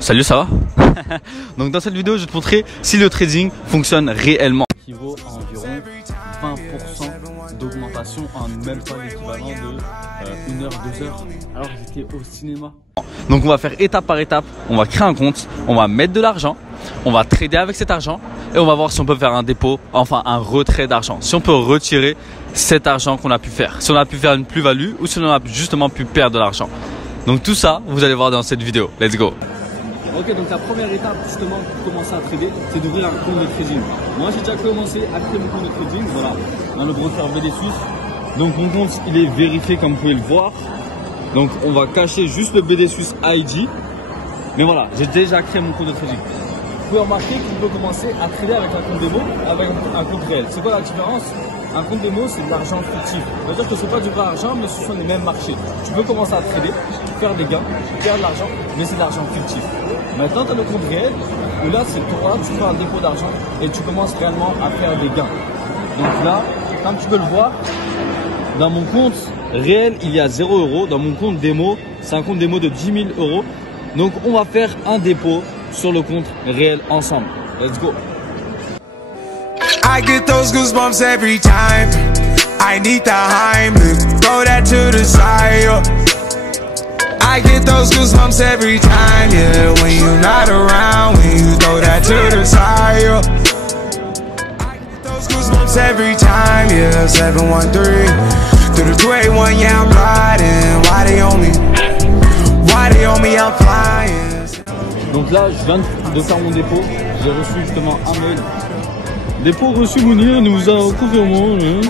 Salut, ça va? Donc dans cette vidéo, je vais te montrer si le trading fonctionne réellement. Qui vaut à environ 20% d'augmentation en même pas l'équivalent de 1 heure, 2 heures, alors que j'étais au cinéma. Donc on va faire étape par étape, on va créer un compte, on va mettre de l'argent, on va trader avec cet argent et on va voir si on peut faire un dépôt, enfin un retrait d'argent. Si on peut retirer cet argent qu'on a pu faire, si on a pu faire une plus-value ou si on a justement pu perdre de l'argent. Donc tout ça, vous allez voir dans cette vidéo. Let's go! Ok, donc la première étape justement pour commencer à trader, c'est d'ouvrir un compte de trading. Moi j'ai déjà commencé à créer mon compte de trading, voilà, dans le broker BD Suisse. Donc mon compte il est vérifié comme vous pouvez le voir. Donc on va cacher juste le BD Suisse ID. Mais voilà, j'ai déjà créé mon compte de trading. Vous pouvez remarquer qu'on peut commencer à trader avec un compte démo, avec un compte réel. C'est quoi la différence? Un compte démo, c'est de l'argent fictif. C'est-à-dire que ce n'est pas du vrai argent, mais ce sont les mêmes marchés. Tu peux commencer à trader, faire des gains, faire de l'argent, mais c'est de l'argent fictif. Maintenant, tu as le compte réel, où là, c'est toi, tu fais un dépôt d'argent et tu commences réellement à faire des gains. Donc là, comme tu peux le voir, dans mon compte réel, il y a 0 €. Dans mon compte démo, c'est un compte démo de 10 000 €. Donc, on va faire un dépôt sur le compte réel ensemble. Let's go! I get those goosebumps every time. I need the Heimlich, throw that to the side. I get those goosebumps every time, yeah. When you're not around, when you throw that to the side. I get those goosebumps every time, yeah. 713 through the 281, yeah, I'm riding. Why they on me? Why they on me? I'm flying. Donc là, je viens de faire mon dépôt. J'ai reçu justement un mail. Dépôt reçu, Mounir nous a confirmé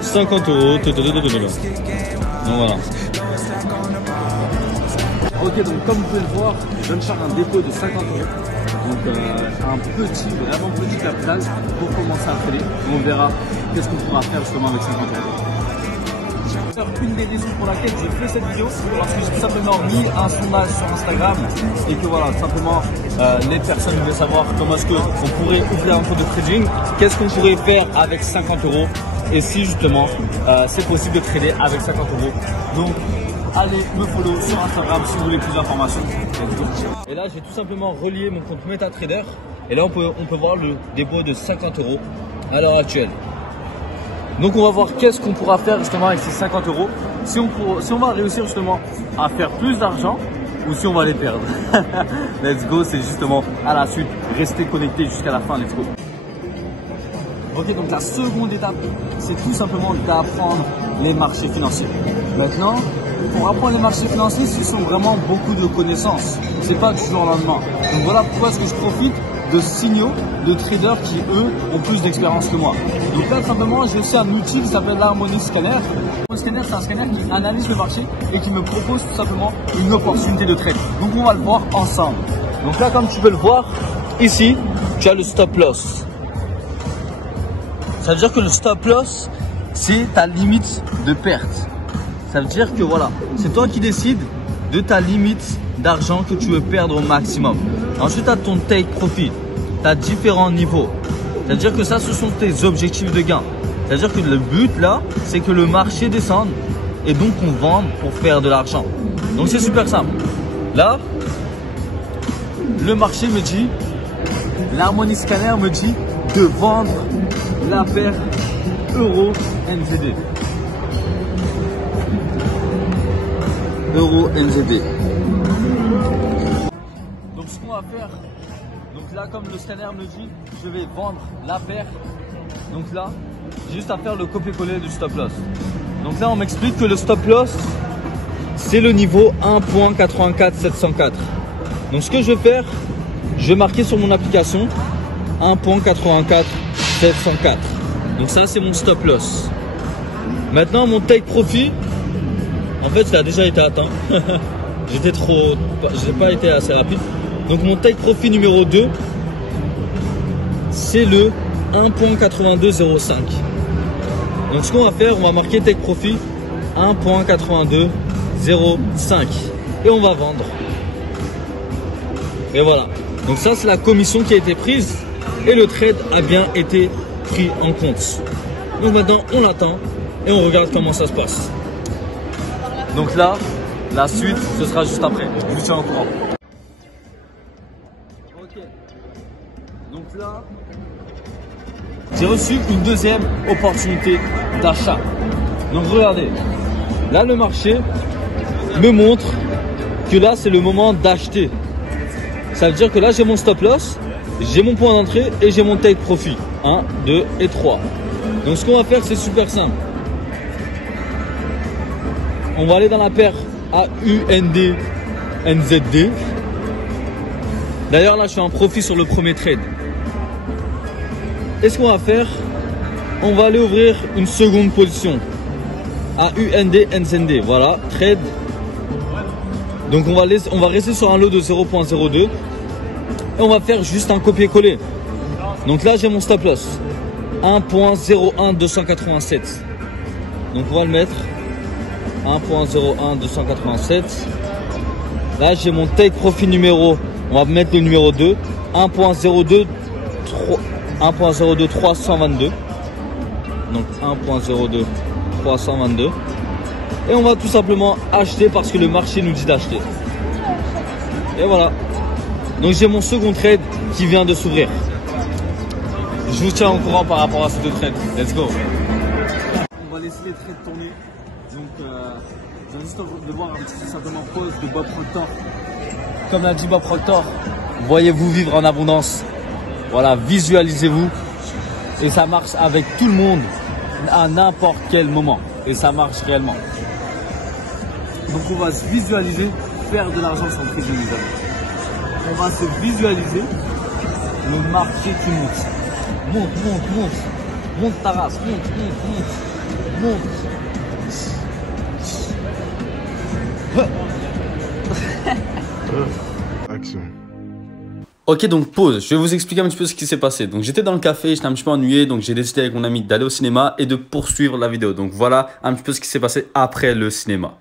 50 €. Donc voilà. Ok, donc comme vous pouvez le voir, je viens de faire un dépôt de 50 €. Donc un petit, vraiment petit capital pour commencer à trader. On verra qu'est-ce qu'on pourra faire justement avec 50 €. Une des raisons pour laquelle j'ai fait cette vidéo, parce que j'ai tout simplement mis un sondage sur Instagram et que voilà, simplement les personnes voulaient savoir comment est-ce qu'on pourrait ouvrir un compte de trading, qu'est-ce qu'on pourrait faire avec 50 € et si justement c'est possible de trader avec 50 €. Donc allez me follow sur Instagram si vous voulez plus d'informations. Et là j'ai tout simplement relié mon compte MetaTrader et là on peut voir le dépôt de 50 € à l'heure actuelle. Donc on va voir qu'est-ce qu'on pourra faire justement avec ces 50 €, si on va réussir justement à faire plus d'argent ou si on va les perdre. Let's go, c'est justement à la suite. Restez connectés jusqu'à la fin, let's go. Ok, donc la seconde étape, c'est tout simplement d'apprendre les marchés financiers. Maintenant, pour apprendre les marchés financiers, ce sont vraiment beaucoup de connaissances. C'est pas du jour au lendemain. Donc voilà pourquoi est-ce que je profite de signaux de traders qui, eux, ont plus d'expérience que moi. Donc là, simplement, j'ai aussi un outil qui s'appelle l'Harmony Scanner. L'Harmony Scanner, c'est un scanner qui analyse le marché et qui me propose tout simplement une opportunité de trade. Donc on va le voir ensemble. Donc là, comme tu peux le voir, ici, tu as le stop loss. Ça veut dire que le stop loss, c'est ta limite de perte. Ça veut dire que voilà, c'est toi qui décides de ta limite d'argent que tu veux perdre au maximum. Ensuite, tu as ton take profit. Tu as différents niveaux. C'est-à-dire que ça, ce sont tes objectifs de gain. C'est-à-dire que le but là, c'est que le marché descende et donc on vende pour faire de l'argent. Donc c'est super simple. Là, le marché me dit, l'Harmony Scanner me dit de vendre la paire Euro NZD. Euro NZD. Donc ce qu'on va faire, donc là comme le scanner me dit, je vais vendre la paire. Donc là, j'ai juste à faire le copier-coller du stop loss. Donc là on m'explique que le stop loss, c'est le niveau 1.84704. Donc ce que je vais faire, je vais marquer sur mon application 1.84704. Donc ça c'est mon stop loss. Maintenant mon take profit, en fait ça a déjà été atteint. J'ai pas été assez rapide. Donc mon take profit numéro 2, c'est le 1.8205. Donc ce qu'on va faire, on va marquer take profit 1.8205 et on va vendre. Et voilà. Donc ça c'est la commission qui a été prise et le trade a bien été pris en compte. Donc maintenant on attend et on regarde comment ça se passe. Donc là, la suite, ce sera juste après. Je vous tiens au courant. Ok. Donc là, j'ai reçu une deuxième opportunité d'achat. Donc regardez, là le marché me montre que là c'est le moment d'acheter. Ça veut dire que là j'ai mon stop loss, j'ai mon point d'entrée et j'ai mon take profit. 1, 2 et 3. Donc ce qu'on va faire, c'est super simple. On va aller dans la paire AUND NZD. D'ailleurs là je suis en profit sur le premier trade. Et ce qu'on va faire, on va aller ouvrir une seconde position. AUND NZD. Voilà, trade. Donc on va rester sur un lot de 0.02 et on va faire juste un copier-coller. Donc là j'ai mon stop loss 1.01287. Donc on va le mettre 1.01287. Là j'ai mon take profit numéro, on va mettre le numéro 2, 1.02322. Donc 1.02322. Et on va tout simplement acheter parce que le marché nous dit d'acheter. Et voilà. Donc j'ai mon second trade qui vient de s'ouvrir. Je vous tiens au courant par rapport à ces deux trades. Let's go. On va laisser les trades tourner. Donc j'invite de voir un petit simplement pause de Bob Proctor. Comme l'a dit Bob Proctor, voyez-vous vivre en abondance. Voilà, visualisez-vous. Et ça marche avec tout le monde à n'importe quel moment. Et ça marche réellement. Donc on va se visualiser faire de l'argent sans prise de misère. On va se visualiser le marché qui monte. Monte ta race, monte. Action. Ok, donc pause, je vais vous expliquer un petit peu ce qui s'est passé. Donc j'étais dans le café, j'étais un petit peu ennuyé, donc j'ai décidé avec mon ami d'aller au cinéma et de poursuivre la vidéo. Donc voilà un petit peu ce qui s'est passé après le cinéma.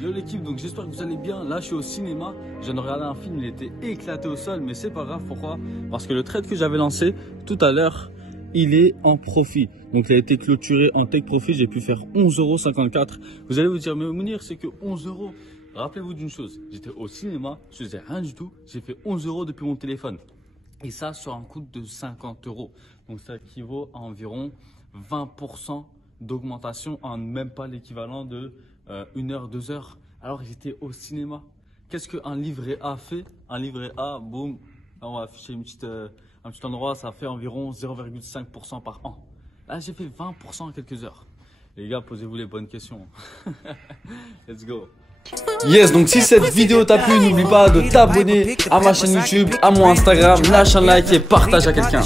Yo l'équipe, donc j'espère que vous allez bien. Là je suis au cinéma, je viens de regarder un film, il était éclaté au sol, mais c'est pas grave. Pourquoi? Parce que le trade que j'avais lancé tout à l'heure, il est en profit. Donc il a été clôturé en take profit, j'ai pu faire 11,54 €. Vous allez vous dire, mais Mounir, c'est que 11 €. Rappelez-vous d'une chose, j'étais au cinéma, je faisais rien du tout, j'ai fait 11 € depuis mon téléphone. Et ça sur un coût de 50 €. Donc ça équivaut à environ 20% d'augmentation en même pas l'équivalent de 1 heure, 2 heures. Alors j'étais au cinéma. Qu'est-ce qu'un livret A fait? Un livret A, boum, on va afficher un petit endroit, ça fait environ 0,5% par an. Là j'ai fait 20% en quelques heures. Les gars, posez-vous les bonnes questions. Let's go. Yes, donc si cette vidéo t'a plu, n'oublie pas de t'abonner à ma chaîne YouTube, à mon Instagram, lâche un like et partage à quelqu'un.